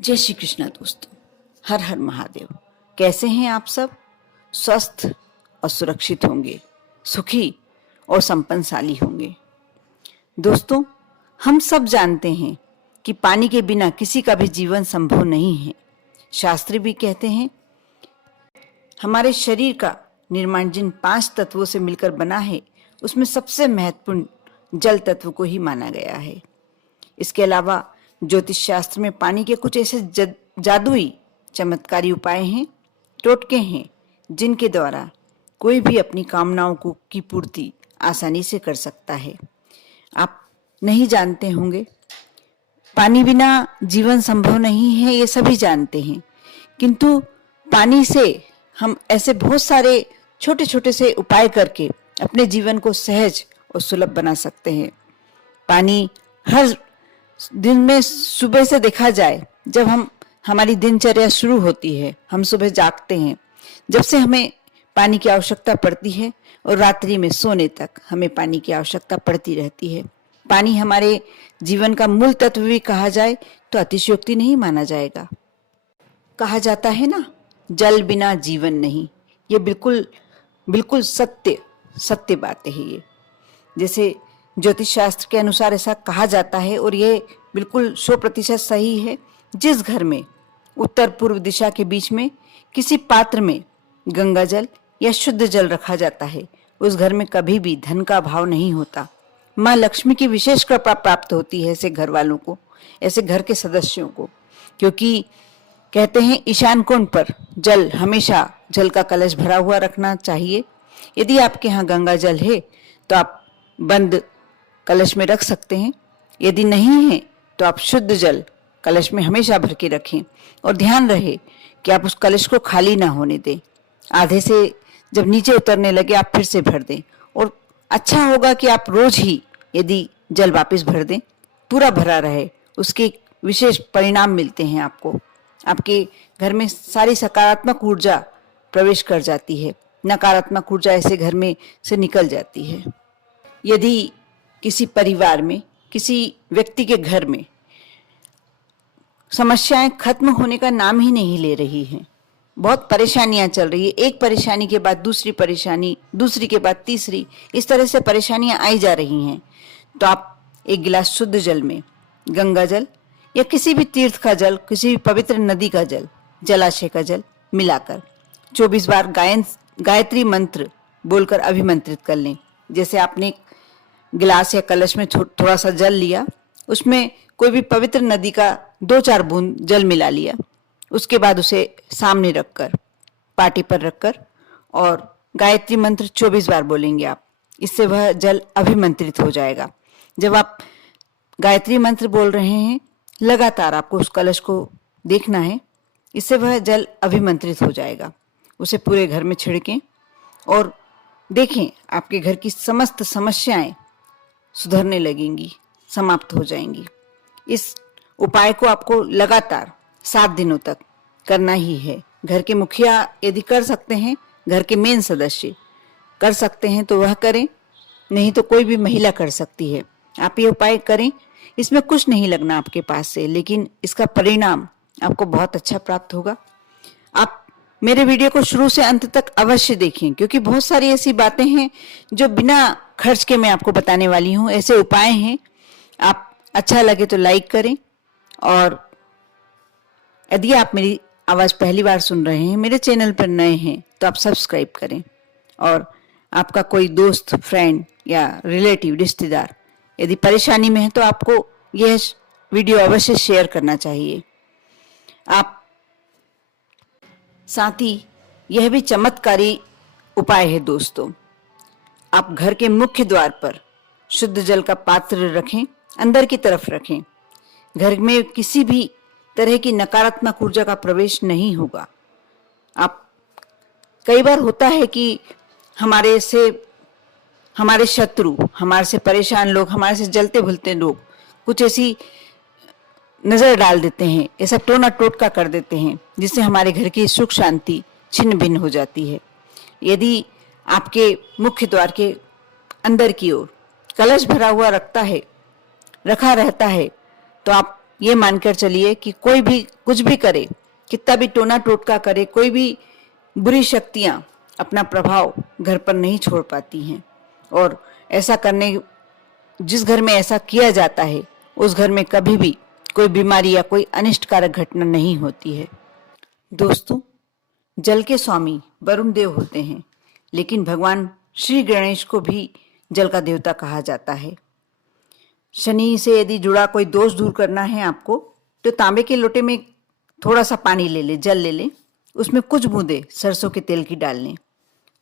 जय श्री कृष्णा दोस्तों, हर हर महादेव। कैसे हैं आप सब? स्वस्थ और सुरक्षित होंगे, सुखी और संपन्नशाली होंगे। दोस्तों, हम सब जानते हैं कि पानी के बिना किसी का भी जीवन संभव नहीं है। शास्त्र भी कहते हैं हमारे शरीर का निर्माण जिन 5 तत्वों से मिलकर बना है उसमें सबसे महत्वपूर्ण जल तत्व को ही माना गया है। इसके अलावा ज्योतिष शास्त्र में पानी के कुछ ऐसे जादुई चमत्कारी उपाय हैं, टोटके हैं, जिनके द्वारा कोई भी अपनी कामनाओं की पूर्ति आसानी से कर सकता है। आप नहीं जानते होंगे, पानी बिना जीवन संभव नहीं है, ये सभी जानते हैं, किंतु पानी से हम ऐसे बहुत सारे छोटे छोटे से उपाय करके अपने जीवन को सहज और सुलभ बना सकते हैं। पानी हर दिन में सुबह से देखा जाए, जब हमारी दिनचर्या शुरू होती है, हम सुबह जागते हैं, जब से हमें पानी की आवश्यकता पड़ती है और रात्रि में सोने तक हमें पानी की आवश्यकता पड़ती रहती है। पानी हमारे जीवन का मूल तत्व भी कहा जाए तो अतिशयोक्ति नहीं माना जाएगा। कहा जाता है ना, जल बिना जीवन नहीं। ये बिल्कुल बिल्कुल सत्य बात है। ये जैसे ज्योतिष शास्त्र के अनुसार ऐसा कहा जाता है और ये बिल्कुल 100% सही है। जिस घर में उत्तर पूर्व दिशा के बीच में किसी पात्र में गंगा जल या शुद्ध जल रखा जाता है, उस घर में कभी भी धन का अभाव नहीं होता। माँ लक्ष्मी की विशेष कृपा प्राप्त होती है ऐसे घर वालों को, ऐसे घर के सदस्यों को, क्योंकि कहते हैं ईशान कोण पर हमेशा जल का कलश भरा हुआ रखना चाहिए। यदि आपके यहाँ गंगा जल है तो आप बंद कलश में रख सकते हैं, यदि नहीं है तो आप शुद्ध जल कलश में हमेशा भर के रखें और ध्यान रहे कि आप उस कलश को खाली ना होने दें। आधे से जब नीचे उतरने लगे आप फिर से भर दें, और अच्छा होगा कि आप रोज ही यदि जल वापस भर दें, पूरा भरा रहे, उसके विशेष परिणाम मिलते हैं आपको। आपके घर में सारी सकारात्मक ऊर्जा प्रवेश कर जाती है, नकारात्मक ऊर्जा ऐसे घर में से निकल जाती है। यदि किसी परिवार में, किसी व्यक्ति के घर में समस्याएं खत्म होने का नाम ही नहीं ले रही हैं, बहुत परेशानियां चल रही है, एक परेशानी के बाद दूसरी परेशानी, दूसरी के बाद तीसरी, इस तरह से परेशानियां आई जा रही हैं, तो आप एक गिलास शुद्ध जल में गंगा जल या किसी भी तीर्थ का जल, किसी भी पवित्र नदी का जल, जलाशय का जल मिलाकर 24 बार गायत्री मंत्र बोलकर अभिमंत्रित कर लें। जैसे आपने गिलास या कलश में थोड़ा सा जल लिया, उसमें कोई भी पवित्र नदी का 2-4 बूंद जल मिला लिया, उसके बाद उसे सामने रखकर, पाटी पर रखकर, और गायत्री मंत्र 24 बार बोलेंगे आप। इससे वह जल अभिमंत्रित हो जाएगा। जब आप गायत्री मंत्र बोल रहे हैं, लगातार आपको उस कलश को देखना है, इससे वह जल अभिमंत्रित हो जाएगा। उसे पूरे घर में छिड़कें और देखें आपके घर की समस्त समस्याएं सुधरने लगेंगी, समाप्त हो जाएंगी। इस उपाय को आपको लगातार 7 दिनों तक करना ही है। घर के मुखिया यदि कर सकते हैं, घर के मेन सदस्य कर सकते हैं तो वह करें, नहीं तो कोई भी महिला कर सकती है। आप ये उपाय करें, इसमें कुछ नहीं लगना आपके पास से, लेकिन इसका परिणाम आपको बहुत अच्छा प्राप्त होगा। आप मेरे वीडियो को शुरू से अंत तक अवश्य देखें, क्योंकि बहुत सारी ऐसी बातें हैं जो बिना खर्च के मैं आपको बताने वाली हूँ, ऐसे उपाय हैं। आप अच्छा लगे तो लाइक करें, और यदि आप मेरी आवाज़ पहली बार सुन रहे हैं, मेरे चैनल पर नए हैं, तो आप सब्सक्राइब करें। और आपका कोई दोस्त, फ्रेंड या रिलेटिव, रिश्तेदार यदि परेशानी में है तो आपको यह वीडियो अवश्य शेयर करना चाहिए। आप साथ ही यह भी चमत्कारी उपाय है दोस्तों। आप घर के मुख्य द्वार पर शुद्ध जल का पात्र रखें, अंदर की तरफ रखें। घर में किसी भी तरह की नकारात्मक ऊर्जा का प्रवेश नहीं होगा। आप कई बार होता है कि हमारे शत्रु, हमारे से परेशान लोग, हमारे से जलते भुलते लोग कुछ ऐसी नजर डाल देते हैं, ऐसा टोना टोटका कर देते हैं, जिससे हमारे घर की सुख शांति छिन्न भिन्न हो जाती है। यदि आपके मुख्य द्वार के अंदर की ओर कलश भरा हुआ रखा रहता है, तो आप ये मानकर चलिए कि कोई भी कुछ भी करे, कितना भी टोना टोटका करे, कोई भी बुरी शक्तियां अपना प्रभाव घर पर नहीं छोड़ पाती हैं। और ऐसा करने, जिस घर में ऐसा किया जाता है उस घर में कभी भी कोई बीमारी या कोई अनिष्टकारक घटना नहीं होती है। दोस्तों, जल के स्वामी वरुण देव होते हैं, लेकिन भगवान श्री गणेश को भी जल का देवता कहा जाता है। शनि से यदि जुड़ा कोई दोष दूर करना है आपको, तो तांबे के लोटे में थोड़ा सा पानी ले ले, जल ले ले, उसमें कुछ बूंदे सरसों के तेल की डाल लें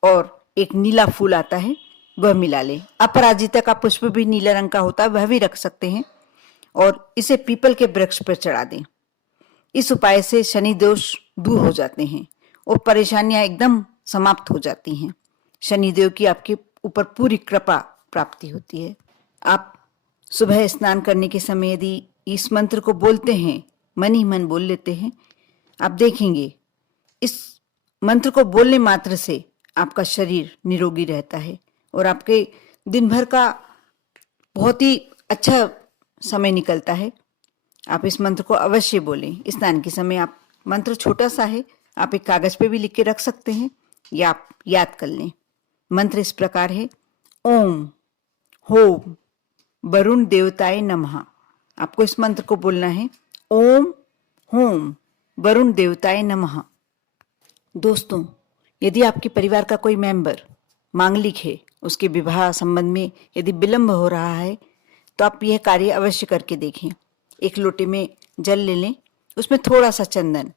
और एक नीला फूल आता है वह मिला लें। अपराजिता का पुष्प भी नीले रंग का होता है, वह भी रख सकते हैं और इसे पीपल के वृक्ष पर चढ़ा दें। इस उपाय से शनि दोष दूर हो जाते हैं और परेशानियां एकदम समाप्त हो जाती हैं। शनिदेव की आपके ऊपर पूरी कृपा प्राप्ति होती है। आप सुबह स्नान करने के समय यदि इस मंत्र को बोलते हैं, मन ही मन बोल लेते हैं, आप देखेंगे इस मंत्र को बोलने मात्र से आपका शरीर निरोगी रहता है और आपके दिन भर का बहुत ही अच्छा समय निकलता है। आप इस मंत्र को अवश्य बोलें। स्नान के समय आप मंत्र छोटा सा है, आप एक कागज पे भी लिख के रख सकते हैं या आप याद कर लें। मंत्र इस प्रकार है, ओम होम वरुण देवताय नमः। आपको इस मंत्र को बोलना है, ओम होम वरुण देवताय नमः। दोस्तों, यदि आपके परिवार का कोई मेंबर मांगलिक है, उसके विवाह संबंध में यदि विलंब हो रहा है, तो आप यह कार्य अवश्य करके देखें। एक लोटे में जल ले लें, उसमें थोड़ा सा चंदन,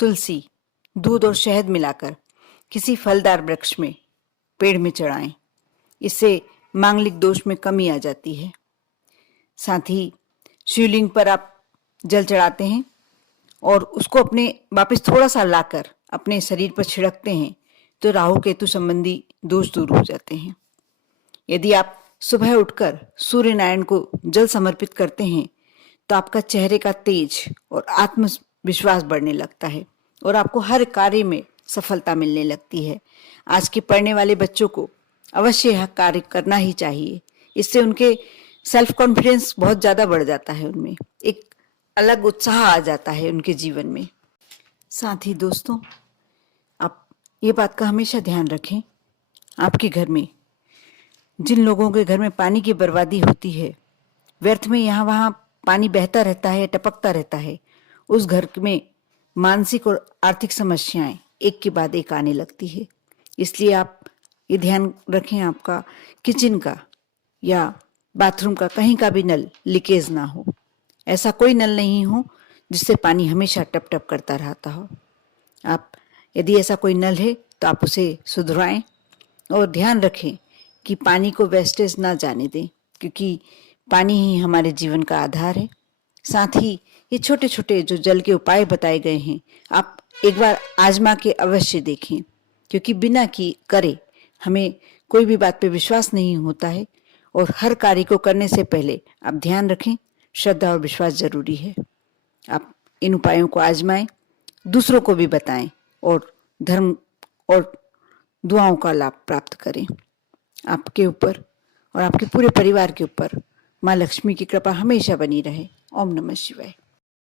तुलसी, दूध और शहद मिलाकर किसी फलदार वृक्ष में, पेड़ में चढ़ाएं। इससे मांगलिक दोष में कमी आ जाती है। साथ ही शिवलिंग पर आप जल चढ़ाते हैं और उसको अपने वापस थोड़ा सा लाकर अपने शरीर पर छिड़कते हैं, तो राहु केतु संबंधी दोष दूर हो जाते हैं। यदि आप सुबह उठकर सूर्य नारायण को जल समर्पित करते हैं, तो आपका चेहरे का तेज और आत्मविश्वास बढ़ने लगता है और आपको हर कार्य में सफलता मिलने लगती है। आज के पढ़ने वाले बच्चों को अवश्य यह कार्य करना ही चाहिए। इससे उनके सेल्फ कॉन्फिडेंस बहुत ज़्यादा बढ़ जाता है, उनमें एक अलग उत्साह आ जाता है उनके जीवन में। साथ ही दोस्तों, आप ये बात का हमेशा ध्यान रखें, आपके घर में जिन लोगों के घर में पानी की बर्बादी होती है, व्यर्थ में यहाँ वहाँ पानी बहता रहता है, टपकता रहता है, उस घर में मानसिक और आर्थिक समस्याएं एक के बाद एक आने लगती है। इसलिए आप ये ध्यान रखें, आपका किचन का या बाथरूम का कहीं का भी नल लीकेज ना हो। ऐसा कोई नल नहीं हो जिससे पानी हमेशा टप टप करता रहता हो। आप यदि ऐसा कोई नल है तो आप उसे सुधराएं और ध्यान रखें कि पानी को वेस्टेज ना जाने दें, क्योंकि पानी ही हमारे जीवन का आधार है। साथ ही ये छोटे छोटे जो जल के उपाय बताए गए हैं, आप एक बार आजमा के अवश्य देखें, क्योंकि बिना की करे हमें कोई भी बात पे विश्वास नहीं होता है। और हर कार्य को करने से पहले आप ध्यान रखें, श्रद्धा और विश्वास जरूरी है। आप इन उपायों को आजमाएं, दूसरों को भी बताएं और धर्म और दुआओं का लाभ प्राप्त करें। आपके ऊपर और आपके पूरे परिवार के ऊपर माँ लक्ष्मी की कृपा हमेशा बनी रहे। ओम नमः शिवाय।